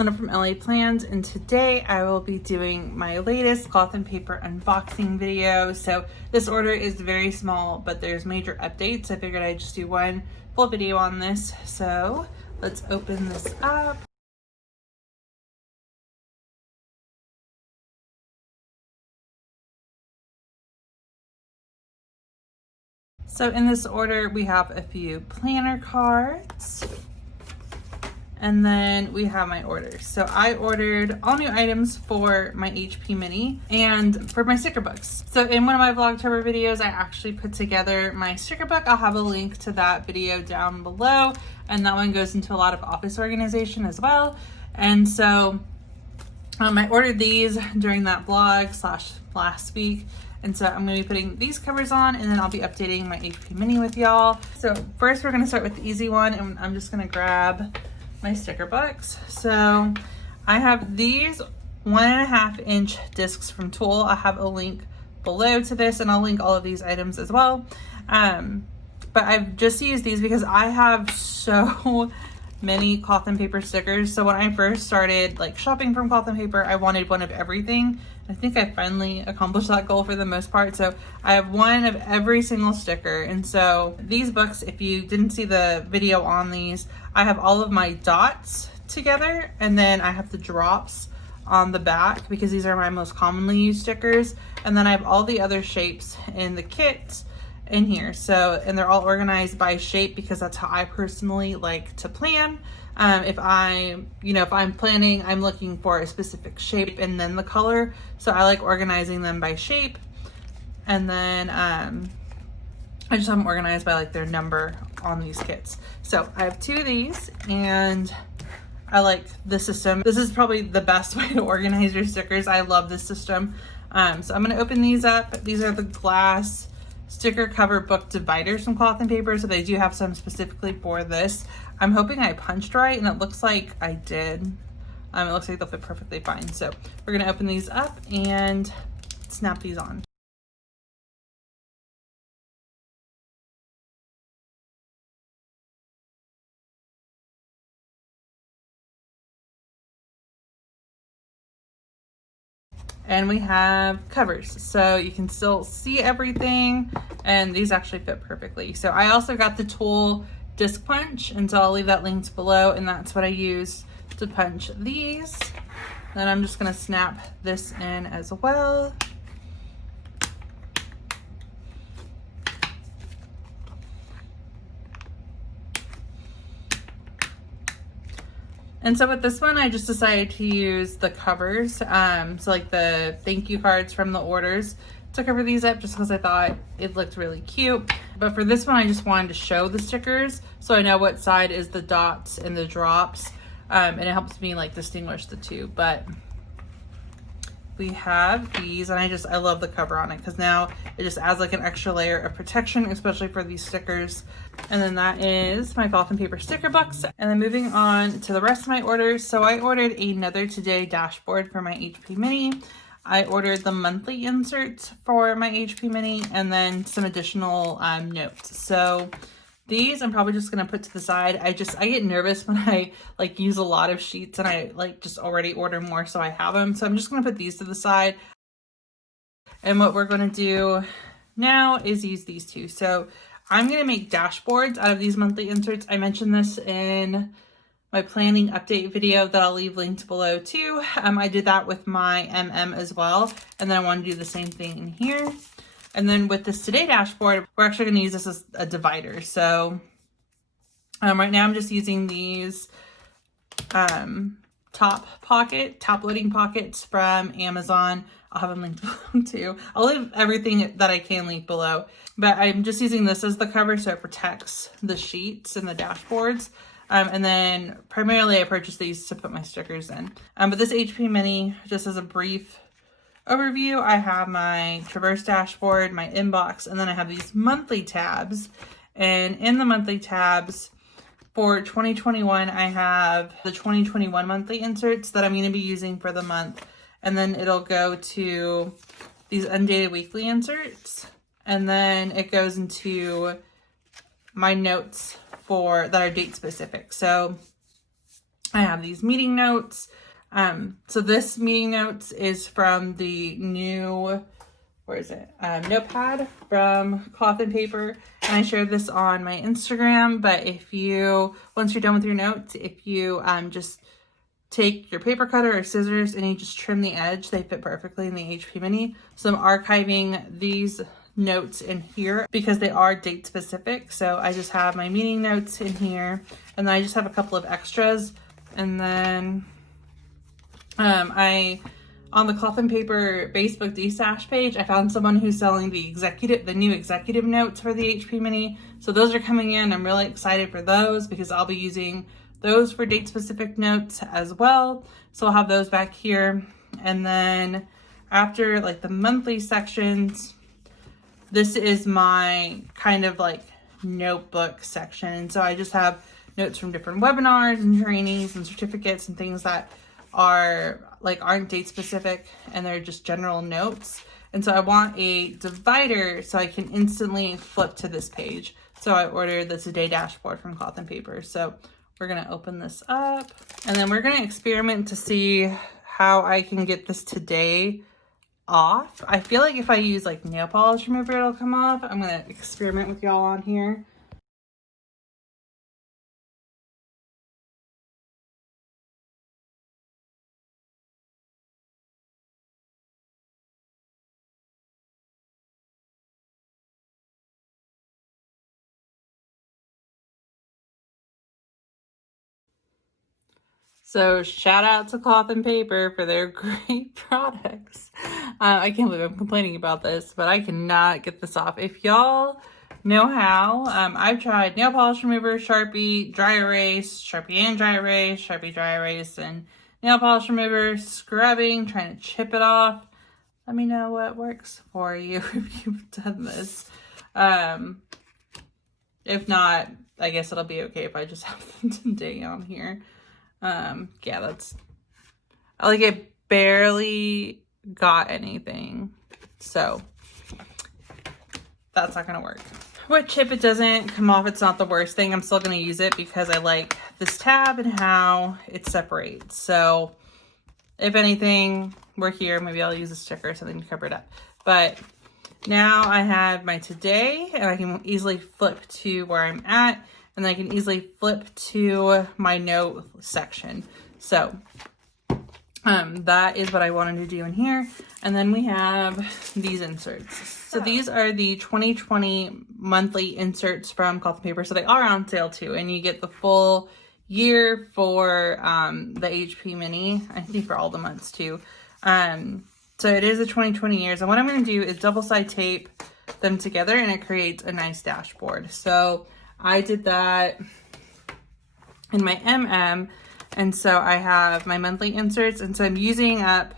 Sana from LA Plans, and today I will be doing my latest cloth and paper unboxing video. So this order is very small, but there's major updates. I figured I'd just do one full video on this. So let's open this up. So in this order, we have a few planner cards. And then we have my orders. So I ordered all new items for my HP Mini and for my sticker books. So in one of my Vlogtober videos, I actually put together my sticker book. I'll have a link to that video down below. And that one goes into a lot of office organization as well. And so I ordered these during that vlog / last week. And so I'm going to be putting these covers on, and then I'll be updating my HP Mini with y'all. So first we're going to start with the easy one, and I'm just going to grab my sticker books. So I have these 1.5 inch discs from Tulle. I have a link below to this, and I'll link all of these items as well. But I've just used these because I have so many cloth and paper stickers. So when I first started like shopping from cloth and paper, I wanted one of everything. I think I finally accomplished that goal for the most part. So I have one of every single sticker. And so these books, if you didn't see the video on these, I have all of my dots together, and then I have the drops on the back because these are my most commonly used stickers. And then I have all the other shapes in the kit in here. So, and they're all organized by shape because that's how I personally like to plan. If I'm planning, I'm looking for a specific shape and then the color. So I like organizing them by shape. And then I just have them organized by like their number on these kits. So I have 2 of these, and I like this system. This is probably the best way to organize your stickers. I love this system. So I'm gonna open these up. These are the glass sticker cover book dividers from Cloth and Paper. So they do have some specifically for this. I'm hoping I punched right, and it looks like I did. It looks like they'll fit perfectly fine. So we're gonna open these up and snap these on. And we have covers, so you can still see everything, and these actually fit perfectly. So I also got the Tulle disc punch, and so I'll leave that linked below, and that's what I use to punch these. Then I'm just gonna snap this in as well. And so with this one, I just decided to use the covers, so like the thank you cards from the orders, to cover these up just because I thought it looked really cute. But for this one, I just wanted to show the stickers so I know what side is the dots and the drops, and it helps me like distinguish the two. But we have these, and I love the cover on it because now it just adds like an extra layer of protection, especially for these stickers. And then that is my cloth and paper sticker books. And then moving on to the rest of my orders. So I ordered another Today dashboard for my HP Mini. I ordered the monthly inserts for my HP Mini, and then some additional notes. So these I'm probably just gonna put to the side. I get nervous when I like use a lot of sheets and I like just already order more so I have them. So I'm just gonna put these to the side. And what we're gonna do now is use these two. So I'm gonna make dashboards out of these monthly inserts. I mentioned this in my planning update video that I'll leave linked below too. I did that with my MM as well. And then I want to do the same thing in here. And then with this Today dashboard, we're actually going to use this as a divider. So right now I'm just using these top loading pockets from Amazon. I'll have them linked below too. I'll leave everything that I can link below. But I'm just using this as the cover so it protects the sheets and the dashboards. And then primarily I purchased these to put my stickers in. But this HP Mini, just as a brief overview, I have my Traverse dashboard, my inbox, and then I have these monthly tabs. And in the monthly tabs for 2021, I have the 2021 monthly inserts that I'm going to be using for the month. And then it'll go to these undated weekly inserts. And then it goes into my notes that are date specific. So I have these meeting notes. So this meeting notes is from the new, where is it? Notepad from Cloth and Paper. And I shared this on my Instagram, but if you, once you're done with your notes, if you just take your paper cutter or scissors and you just trim the edge, they fit perfectly in the HP Mini. So I'm archiving these notes in here because they are date specific. So I just have my meeting notes in here, and then I just have a couple of extras. And then on the Cloth and Paper Facebook D-Stash page, I found someone who's selling the new executive notes for the HP Mini. So those are coming in. I'm really excited for those because I'll be using those for date specific notes as well. So I'll have those back here. And then after like the monthly sections, this is my kind of like notebook section. And so I just have notes from different webinars and trainings and certificates and things that aren't date specific, and they're just general notes. And so I want a divider so I can instantly flip to this page. So I ordered the Today dashboard from Cloth and Paper. So we're gonna open this up, and then we're gonna experiment to see how I can get this today off. I feel like if I use like nail polish remover, it'll come off. I'm gonna experiment with y'all on here. So shout out to Cloth and Paper for their great products. I can't believe I'm complaining about this, but I cannot get this off. If y'all know how, I've tried nail polish remover, Sharpie, dry erase, Sharpie and dry erase, Sharpie dry erase, and nail polish remover, scrubbing, trying to chip it off. Let me know what works for you if you've done this. If not, I guess it'll be okay if I just have them today on here. Yeah, that's, it barely got anything, so that's not gonna work. Which, if it doesn't come off, it's not the worst thing. I'm still gonna use it because I like this tab and how it separates. So if anything, we're here. Maybe I'll use a sticker or something to cover it up. But now I have my today, and I can easily flip to where I'm at. And I can easily flip to my note section. So that is what I wanted to do in here. And then we have these inserts. So these are the 2020 monthly inserts from Cloth and Paper. So they are on sale too. And you get the full year for the HP Mini. I think for all the months too. So it is a 2020 years. And what I'm going to do is double side tape them together, and it creates a nice dashboard. So I did that in my MM, and so I have my monthly inserts, and so I'm using up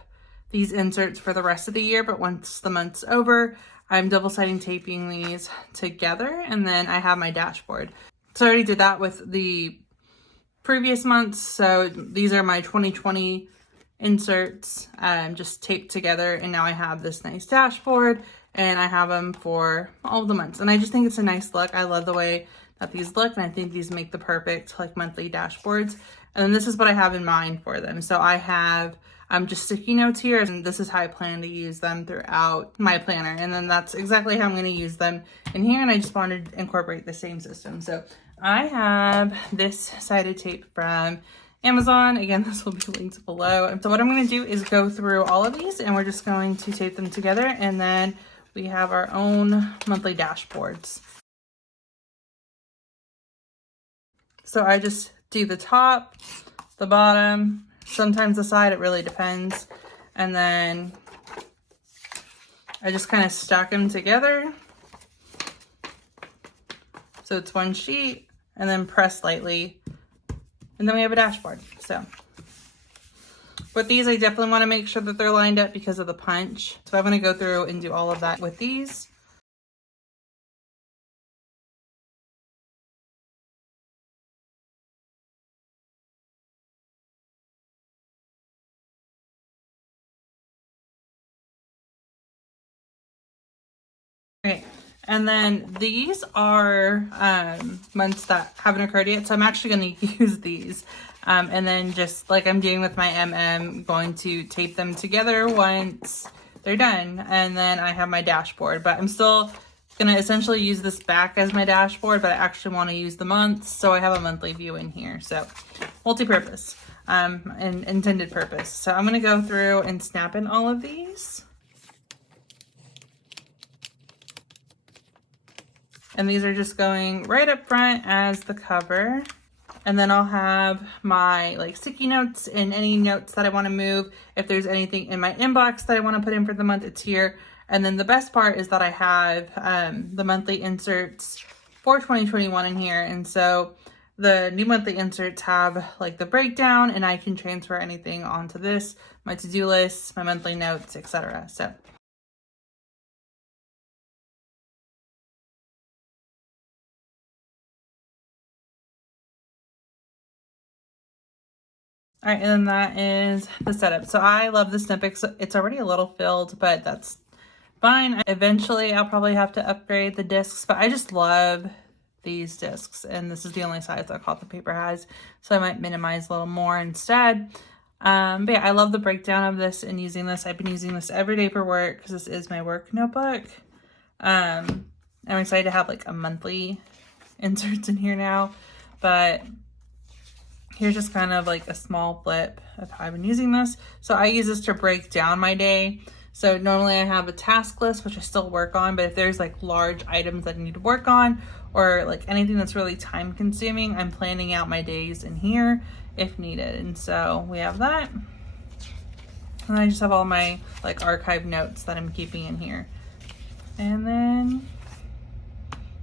these inserts for the rest of the year, but once the month's over, I'm double-siding taping these together, and then I have my dashboard. So I already did that with the previous months, so these are my 2020 inserts just taped together, and now I have this nice dashboard, and I have them for all the months, and I just think it's a nice look. I love the way that these look, and I think these make the perfect like monthly dashboards. And then this is what I have in mind for them. So I have just sticky notes here, and this is how I plan to use them throughout my planner, and then that's exactly how I'm going to use them in here. And I just wanted to incorporate the same system. So I have this sided tape from Amazon. Again, this will be linked below. And so what I'm going to do is go through all of these, and we're just going to tape them together, and then we have our own monthly dashboards. So I just do the top, the bottom, sometimes the side, it really depends. And then I just kind of stack them together. So it's one sheet, and then press lightly. And then we have a dashboard. So with these, I definitely want to make sure that they're lined up because of the punch. So I'm going to go through and do all of that with these. Okay, And then these are months that haven't occurred yet, so I'm actually going to use these. And then just like I'm doing with my MM, going to tape them together once they're done. And then I have my dashboard, but I'm still going to essentially use this back as my dashboard, but I actually want to use the months, so I have a monthly view in here. So multi-purpose and intended purpose. So I'm going to go through and snap in all of these. And these are just going right up front as the cover. And then I'll have my like sticky notes and any notes that I want to move. If there's anything in my inbox that I want to put in for the month, it's here. And then the best part is that I have the monthly inserts for 2021 in here. And so the new monthly inserts have like the breakdown, and I can transfer anything onto this, my to-do list, my monthly notes, etc. So all right, and then that is the setup. So I love the Snippets. It's already a little filled, but that's fine. Eventually, I'll probably have to upgrade the discs, but I just love these discs, and this is the only size that Cloth and Paper has, so I might minimize a little more instead. But yeah, I love the breakdown of this and using this. I've been using this every day for work because this is my work notebook. I'm excited to have like a monthly inserts in here now, but here's just kind of like a small flip of how I've been using this. So I use this to break down my day. So normally I have a task list, which I still work on, but if there's like large items that I need to work on or like anything that's really time consuming, I'm planning out my days in here if needed. And so we have that. And I just have all my like archive notes that I'm keeping in here. And then,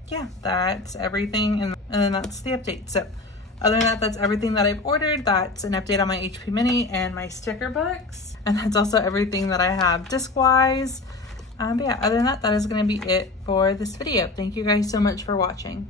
yeah, that's everything. And then that's the update. So other than that, that's everything that I've ordered. That's an update on my HP Mini and my sticker books. And that's also everything that I have disc-wise. But yeah, other than that, that is going to be it for this video. Thank you guys so much for watching.